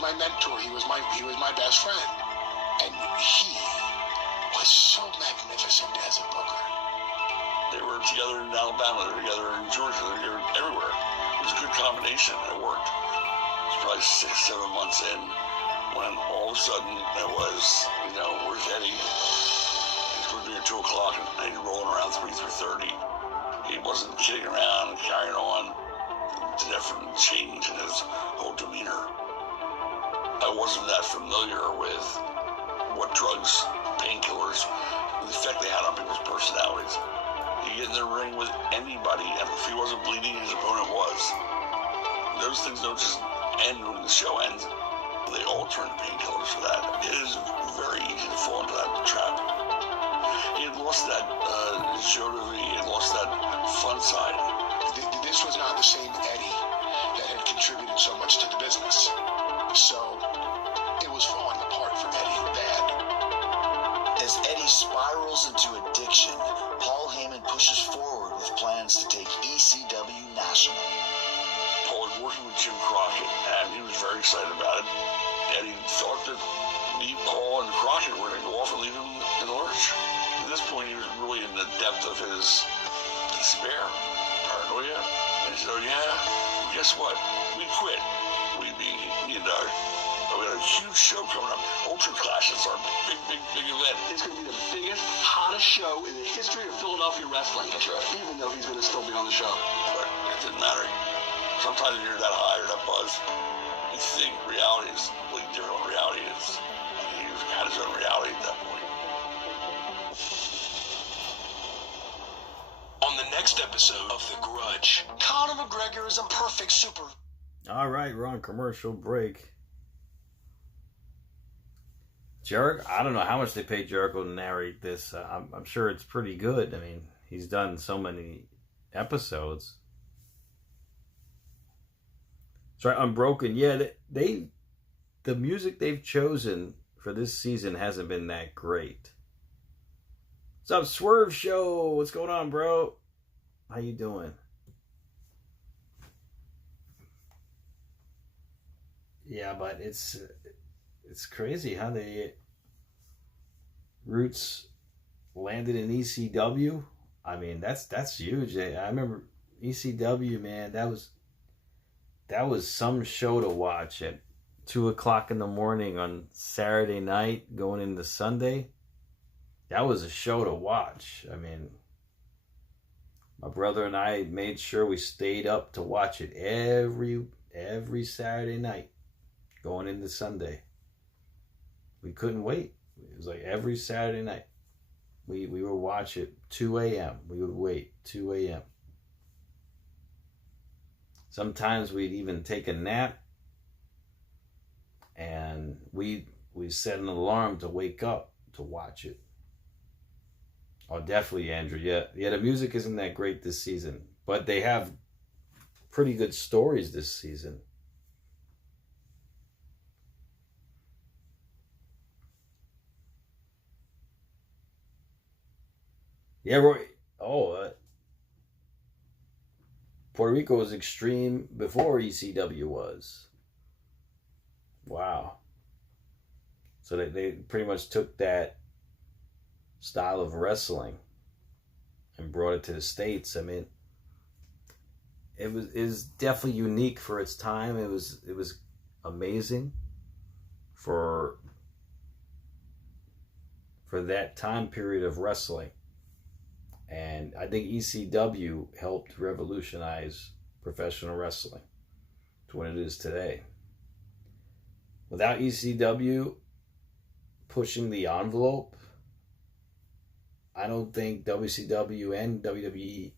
my mentor. He was my best friend, and he was so magnificent as a booker. They were together in Alabama, they were together in Georgia, they were everywhere. It was a good combination. It worked. It was probably 6-7 months in when all of a sudden it was, you know, where's Eddie? He's going to be at 2 o'clock and he's rolling around 3:30. He wasn't kidding around and carrying on. It's a different change in his whole demeanor. I wasn't that familiar with what drugs, painkillers, the effect they had on people's personalities. You get in the ring with anybody, and if he wasn't bleeding, his opponent was. Those things don't just end when the show ends. They all turn to painkillers for that. It is very easy to fall into that trap. He had lost that joviality, he had lost that fun side. This was not the same Eddie that had contributed so much to the business. So it was falling apart for Eddie bad. As Eddie spirals into addiction, Paul Heyman pushes forward with plans to take ECW national. Paul was working with Jim Crockett, and he was very excited about it. Eddie thought that me, Paul, and Crockett were going to go off and leave him in the lurch. At this point, he was really in the depth of his despair, paranoia. And he said, "Oh yeah, well, guess what? We quit. We and we had a huge show coming up. Ultra Clash is our big event. It's going to be the biggest, hottest show in the history of Philadelphia wrestling. That's right. Even though he's going to still be on the show. But it didn't matter. Sometimes when you're that high or that buzz, you think reality is completely different what reality is. He had his own reality at that point. On the next episode of The Grudge, Conor McGregor is a perfect super. All right, we're on commercial break. Jericho, I don't know how much they paid Jericho to narrate this. I'm sure it's pretty good. I mean, he's done so many episodes. So Unbroken, yeah, the music they've chosen for this season hasn't been that great. What's up, Swerve Show? What's going on, bro? How you doing? Yeah, but it's crazy how the Roots landed in ECW. I mean, that's huge. I remember ECW, man. That was some show to watch at 2:00 in the morning on Saturday night, going into Sunday. That was a show to watch. I mean, my brother and I made sure we stayed up to watch it every Saturday night, going into Sunday. We couldn't wait. It was like every Saturday night. We would watch it 2 a.m. We would wait 2 a.m. Sometimes we'd even take a nap, and we set an alarm to wake up to watch it. Oh, definitely, Andrew. Yeah, the music isn't that great this season, but they have pretty good stories this season. Yeah, Roy. Oh, Puerto Rico was extreme before ECW was. Wow. So they pretty much took that style of wrestling and brought it to the States. I mean, it was definitely unique for its time. It was amazing for that time period of wrestling. And I think ECW helped revolutionize professional wrestling to what it is today. Without ECW pushing the envelope, I don't think WCW and WWE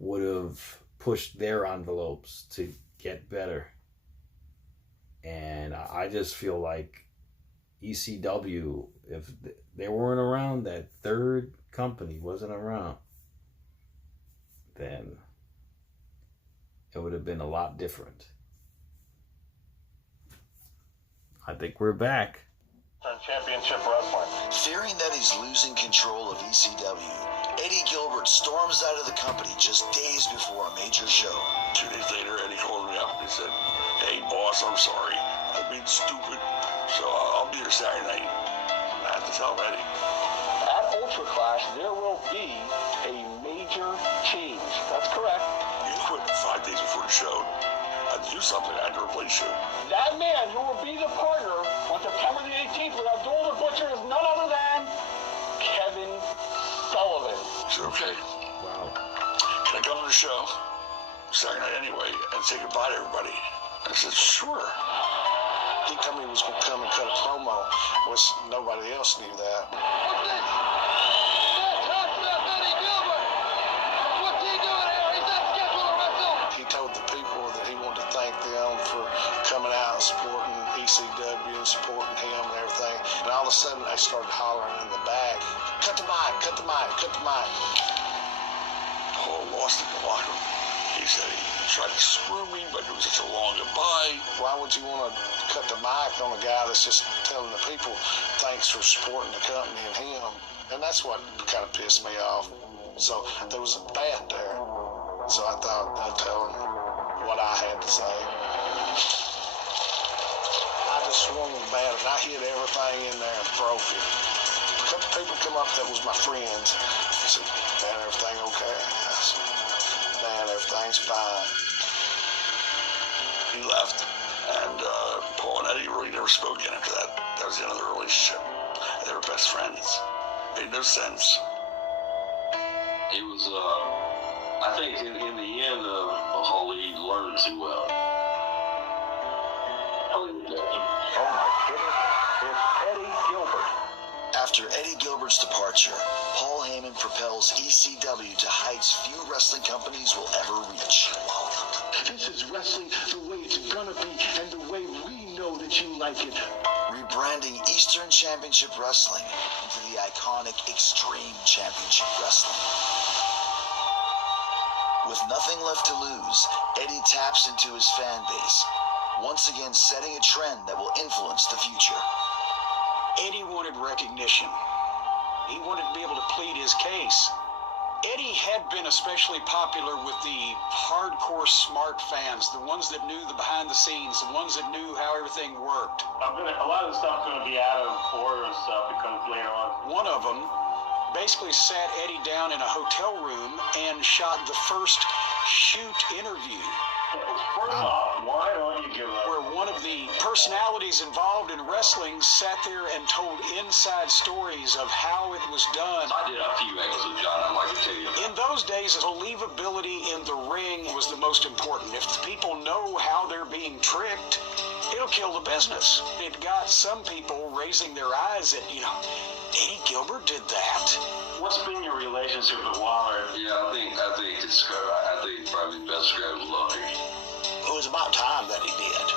would have pushed their envelopes to get better. And I just feel like ECW, if they weren't around, that third company wasn't around, then it would have been a lot different. I think we're back. Championship Wrestling. Fearing that he's losing control of ECW, Eddie Gilbert storms out of the company just days before a major show. 2 days later, Eddie called me up and he said, "Hey, boss, I'm sorry. I've been stupid, so I'll be here Saturday night." I had to tell Eddie. At Ultra Clash, there will be a major change. That's correct. You quit 5 days before the show. I had to do something. I had to replace you. That man who will be the partner on September the 18th with Abdul the Butcher is none other than Kevin Sullivan. He said, "Okay. Wow. Can I come to the show Saturday night anyway and say goodbye to everybody?" I said, "Sure." He told me he was going to come and cut a promo, which nobody else knew that. He told the people that he wanted to thank them for coming out and supporting ECW and supporting him and everything. And all of a sudden, they started hollering in the back, "Cut the mic, cut the mic, cut the mic." Oh, lost in the locker room. He said he tried to screw me by doing such a long goodbye. Why would you want to cut the mic on a guy that's just telling the people thanks for supporting the company and him? And that's what kind of pissed me off. So there was a bat there. So I thought I'd tell him what I had to say. I just swung the bat and I hit everything in there and broke it. A couple people come up that was my friends. I said, "Man, everything okay?" I said, "Man, everything's fine." He left, and Paul and Eddie really never spoke again after that. That was the end of their relationship. They were best friends. Made no sense. It was, I think in the end of Holly learned too well. Hollywood did. Oh my goodness, it's Eddie Gilbert. After Eddie Gilbert's departure, Paul Heyman propels ECW to heights few wrestling companies will ever reach. This is wrestling the way it's gonna be and the way we know that you like it. Rebranding Eastern Championship Wrestling into the iconic Extreme Championship Wrestling. With nothing left to lose, Eddie taps into his fan base, once again setting a trend that will influence the future. Eddie wanted recognition. He wanted to be able to plead his case. Eddie had been especially popular with the hardcore smart fans, the ones that knew the behind the scenes, the ones that knew how everything worked. A lot of the stuff's going to be out of order and stuff because later on. One of them basically sat Eddie down in a hotel room and shot the first shoot interview. First off, why don't you give up? Where one of the personalities involved in wrestling sat there and told inside stories of how it was done. I did a few angles of John, I'd like to tell you. In those days, believability in the ring was the most important. If the people know how they're being tricked, it'll kill the business. It got some people raising their eyes at, Eddie Gilbert did that. What's been your relationship with Waller? Yeah, I think probably the best described as lucky. It was about time that he did.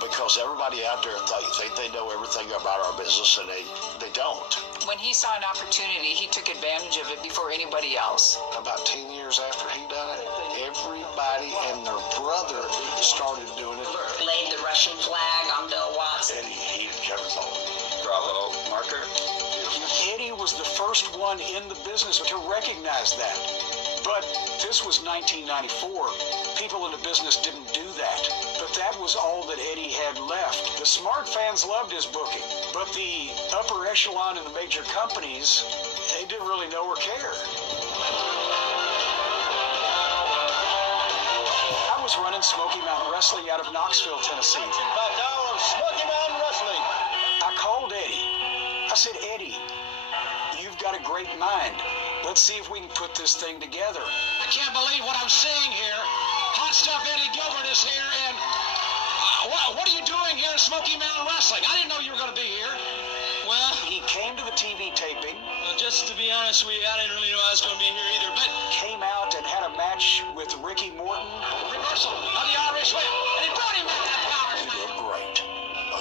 Because everybody out there think they know everything about our business, and they don't. When he saw an opportunity, he took advantage of it before anybody else. About 10 years after he done it, everybody and their brother started doing it. Laid the Russian flag on Bill Watts. Eddie, he kept it on. Bravo marker. Eddie was the first one in the business to recognize that. But this was 1994. People in the business didn't do that. But that was all that Eddie had left. The smart fans loved his booking, but the upper echelon in the major companies, they didn't really know or care. I was running Smoky Mountain Wrestling out of Knoxville, Tennessee. Smoky Mountain Wrestling. I called Eddie. I said, Eddie, you've got a great mind. Let's see if we can put this thing together. I can't believe what I'm seeing here. Hot Stuff Eddie Gilbert is here, and what are you doing here at Smoky Mountain Wrestling? I didn't know you were going to be here. Well, he came to the TV taping. Just to be honest with you, I didn't really know I was going to be here either, but came out and had a match with Ricky Morton. Reversal of the Irish whip, and he brought him with that power. He looked great.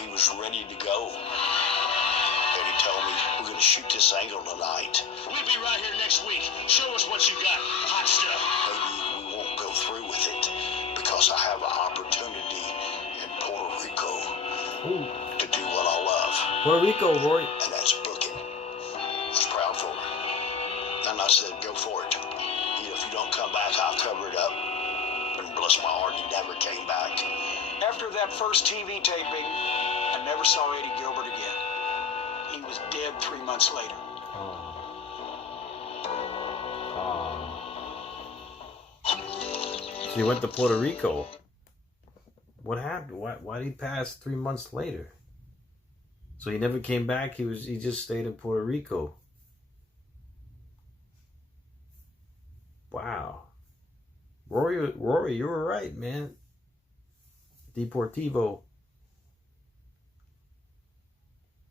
He was ready to go. And he told me, we're going to shoot this angle tonight. We'll be right here next week. Show us what you got. Hot stuff. Maybe we won't go through with it because I have an opportunity in Puerto Rico to do what I love. Puerto Rico, Roy. And that's booking. I was proud for her. And I said, go for it. If you don't come back, I'll cover it up. And bless my heart, he never came back. After that first TV taping, I never saw Eddie Gilbert again. He was dead 3 months later. So he went to Puerto Rico. What happened? Why did he pass 3 months later? So he never came back. He just stayed in Puerto Rico. Wow. Rory, you were right, man. Deportivo.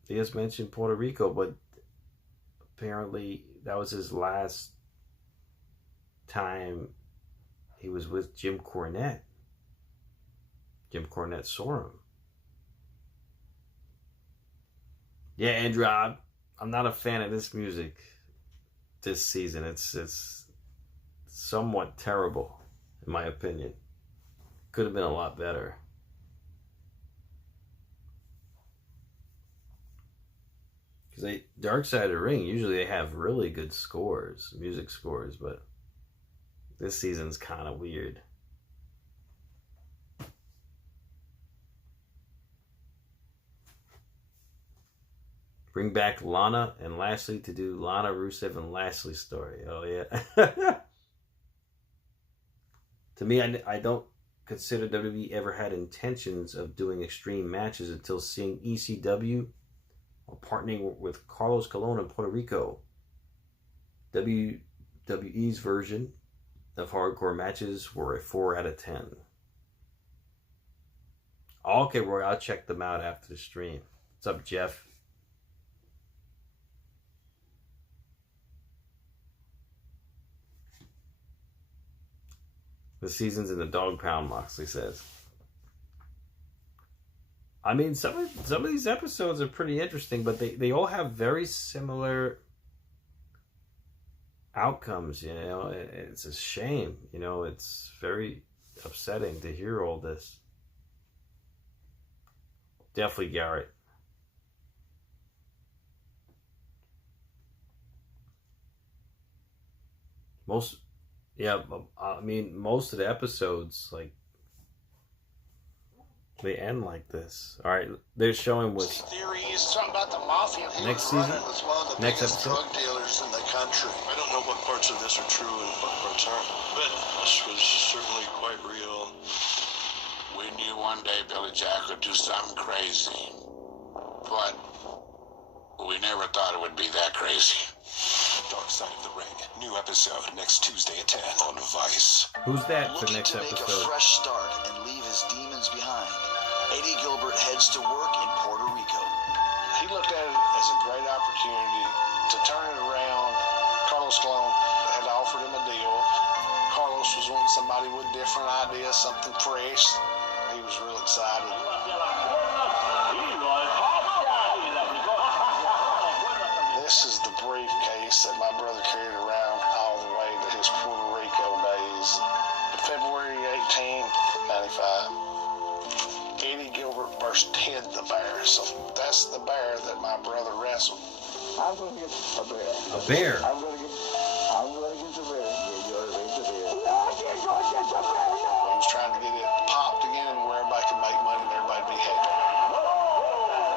He just mentioned Puerto Rico, but apparently that was his last time he was with Jim Cornette. Jim Cornette saw him. Yeah, Andrew, I'm not a fan of this music this season. It's somewhat terrible, in my opinion. Could have been a lot better. Because Dark Side of the Ring, usually they have really good scores, music scores, but this season's kind of weird. Bring back Lana and Lashley to do Lana, Rusev, and Lashley's story. Oh, yeah. To me, I don't consider WWE ever had intentions of doing extreme matches until seeing ECW or partnering with Carlos Colon in Puerto Rico. WWE's version of hardcore matches were a 4 out of 10. Okay, Roy, I'll check them out after the stream. What's up, Jeff? The season's in the dog pound, Moxley says. I mean, some of these episodes are pretty interesting, but they all have very similar outcomes, you know. It's a shame, you know. It's very upsetting to hear all this. Definitely Garrett. I mean, most of the episodes, like, they end like this. All right, they're showing what Theories, something about the mafia. next season, It's one of the next biggest episode. drug dealers in the country. I don't know what parts of this are true and what parts aren't, but this was certainly quite real. We knew one day Billy Jack would do something crazy, but we never thought it would be that crazy. Dark Side of the Ring. New episode next Tuesday at 10 on Vice. Who's that for Looking next to make a episode? fresh start and leave his demons behind, Eddie Gilbert heads to work in Puerto Rico. He looked at it as a great opportunity to turn it around. Carlos Colon had offered him a deal. Carlos was wanting somebody with different ideas, something fresh. He was real excited. This is the briefcase that my brother carried around all the way to his Puerto Rico days. February 18, 95. Eddie Gilbert versus Ted the Bear. So that's the bear that my brother wrestled. I'm going to get a bear. A bear? I'm going to get the bear. You're going to get the bear. He was trying to get it popped again and where everybody could make money and everybody be happy.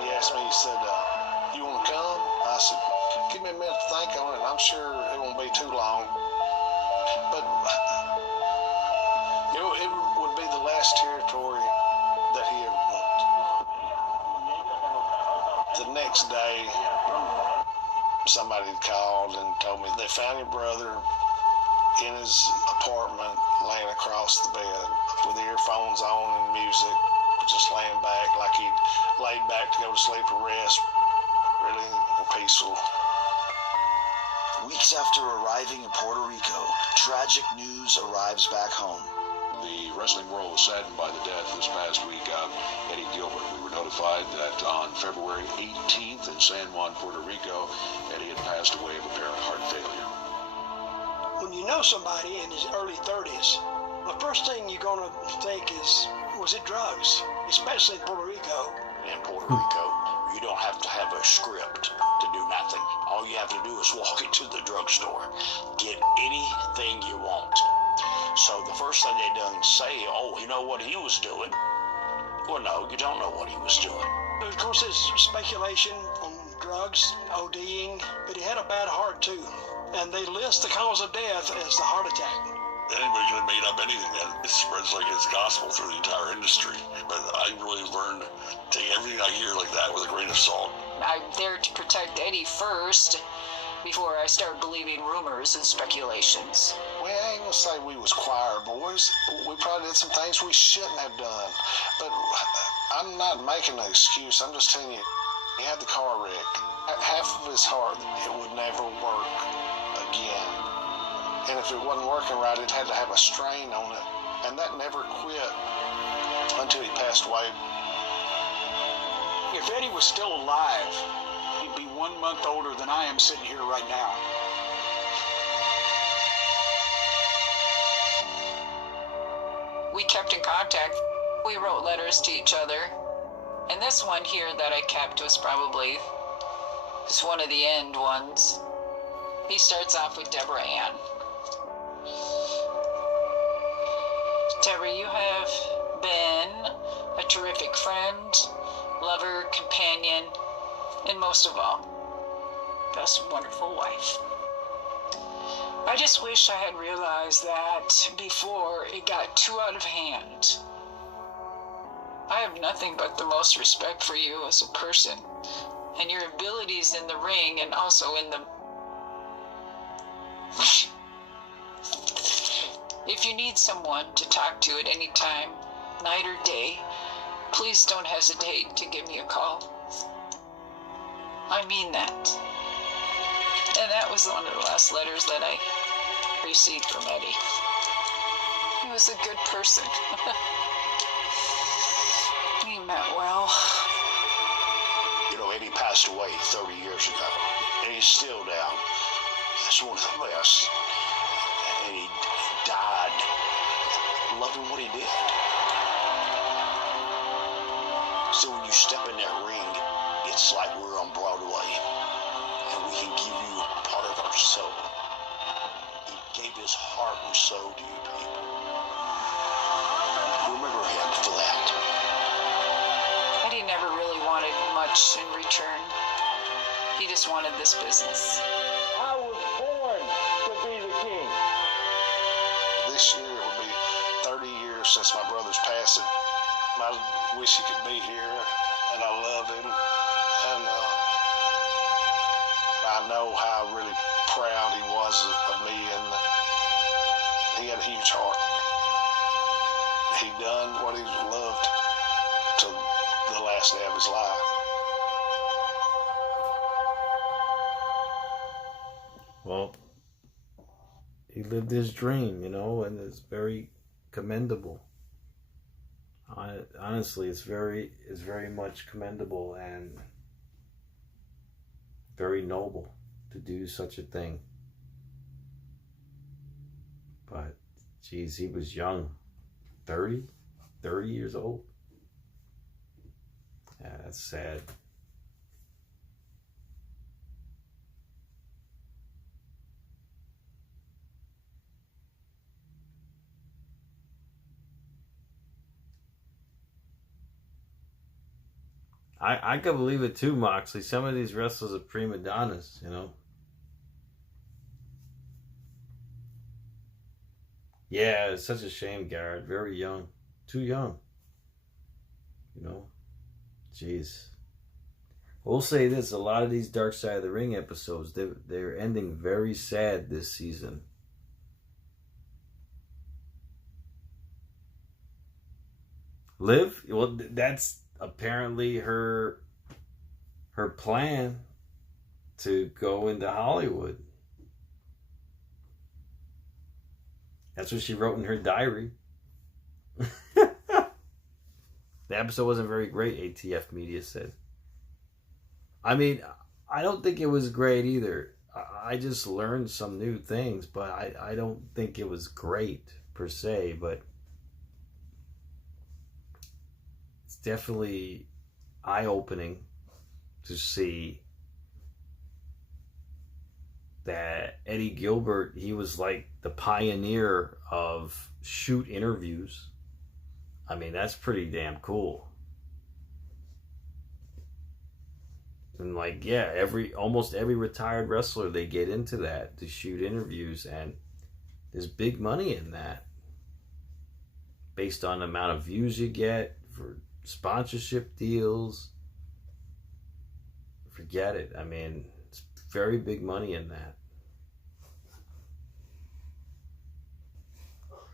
He asked me, he said, you want to come? I said, give me a minute to think on it. I'm sure it won't be too long. But it would be the last territory that he ever booked. The next day, somebody had called and told me they found your brother in his apartment laying across the bed with earphones on and music, just laying back like he'd laid back to go to sleep or rest, really peaceful. Weeks after arriving in Puerto Rico, tragic news arrives back home. The wrestling world was saddened by the death this past week of Eddie Gilbert. We were notified that on February 18th in San Juan, Puerto Rico, Eddie had passed away of apparent heart failure. When you know somebody in his early 30s, the first thing you're going to think is, was it drugs? Especially in Puerto Rico. In Puerto Rico, you don't have to have a script to do nothing. All you have to do is walk into the drugstore, get anything you want. So the first thing they done say, oh, you know what he was doing? Well, no, you don't know what he was doing. Of course, there's speculation on drugs, ODing, but he had a bad heart too. And they list the cause of death as the heart attack. Anybody could have made up anything, that it spreads like it's gospel through the entire industry. But I really learned to take everything I hear like that with a grain of salt. I'm there to protect Eddie first before I start believing rumors and speculations. We ain't gonna say we was choir boys. We probably did some things we shouldn't have done. But I'm not making an excuse. I'm just telling you, he had the car wreck. Half of his heart, it would never work again. And if it wasn't working right, it had to have a strain on it. And that never quit until he passed away. If Eddie was still alive, he'd be 1 month older than I am sitting here right now. We kept in contact. We wrote letters to each other. And this one here that I kept was probably just one of the end ones. He starts off with Deborah Ann. Deborah, you have been a terrific friend, lover, companion, and most of all, best wonderful wife. I just wish I had realized that before it got too out of hand. I have nothing but the most respect for you as a person and your abilities in the ring and also in the... If you need someone to talk to at any time, night or day, please don't hesitate to give me a call. I mean that. And that was one of the last letters that I received from Eddie. He was a good person. He meant well. You know, Eddie passed away 30 years ago, and he's still down. That's one of the best. And he died loving what he did. So when you step in that ring, it's like we're on Broadway, and we can give you part of our soul. He gave his heart and soul to you people. Remember him for that. Eddie never really wanted much in return. He just wanted this business. I was born to be the king. This year it will be 30 years since my brother's passing. I wish he could be here, and I love him. And I know how really proud he was of me, and he had a huge heart. He done what he loved to the last day of his life. Well, he lived his dream, you know, and it's very commendable. Honestly, it's very much commendable and very noble to do such a thing. But, geez, he was young. 30 years old. Yeah, that's sad. I can believe it too, Moxley. Some of these wrestlers are prima donnas, you know. Yeah, it's such a shame, Garrett. Very young. Too young. You know. Jeez. We'll say this, a lot of these Dark Side of the Ring episodes, they're ending very sad this season. Liv? Well, that's apparently her plan to go into Hollywood. That's what she wrote in her diary. The episode wasn't very great, ATF Media said. I mean, I don't think it was great either. I just learned some new things, but I don't think it was great per se, but it's definitely eye-opening to see that Eddie Gilbert, he was like the pioneer of shoot interviews. I mean, that's pretty damn cool. And like, yeah, almost every retired wrestler, they get into that to shoot interviews, and there's big money in that based on the amount of views you get for sponsorship deals. Forget it. I mean, it's very big money in that.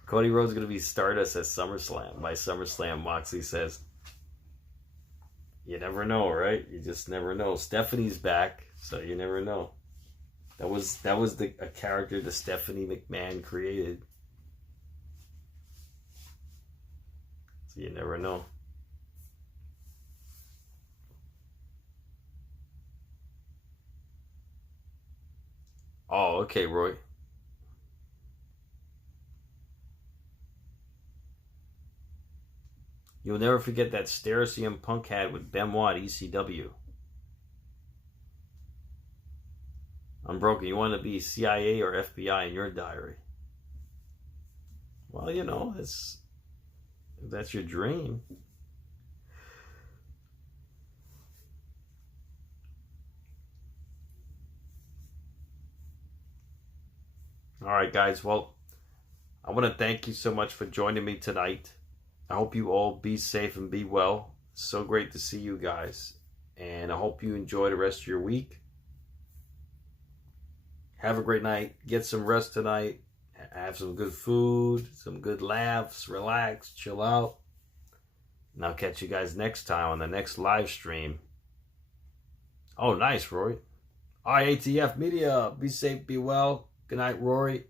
Cody Rhodes is going to be Stardust at SummerSlam. By SummerSlam, Moxley says. You never know, right? You just never know. Stephanie's back, so you never know. That was a character that Stephanie McMahon created. So you never know. Oh, okay, Roy. You'll never forget that stare CM Punk had with Benoit at ECW. Unbroken, you want to be CIA or FBI in your diary? Well, you know, if that's your dream. All right, guys. Well, I want to thank you so much for joining me tonight. I hope you all be safe and be well. It's so great to see you guys. And I hope you enjoy the rest of your week. Have a great night. Get some rest tonight. Have some good food, some good laughs, relax, chill out. And I'll catch you guys next time on the next live stream. Oh, nice, Rory. All right, ATF Media. Be safe, be well. Good night, Rory.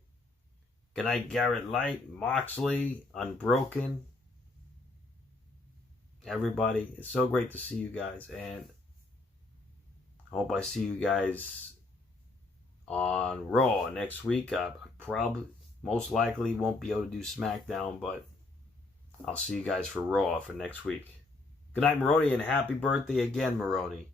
Good night, Garrett Light, Moxley, Unbroken. Everybody, it's so great to see you guys, and I hope I see you guys on Raw next week. I probably, most likely, won't be able to do SmackDown, but I'll see you guys for Raw for next week. Good night, Maroni, and happy birthday again, Maroni.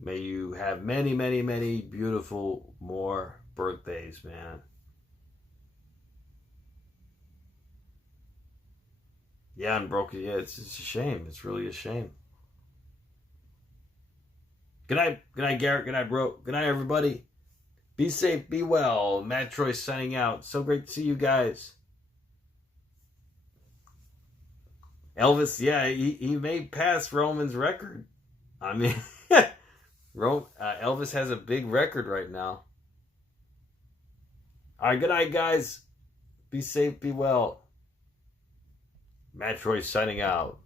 May you have many, many, many beautiful more birthdays, man. Yeah, and broke. Yeah, it's a shame. It's really a shame. Good night, Garrett. Good night, bro. Good night, everybody. Be safe, be well. Matt Troy signing out. So great to see you guys. Elvis, yeah, he made past Roman's record. I mean, Elvis has a big record right now. All right, good night, guys. Be safe, be well. Matt Troy signing out.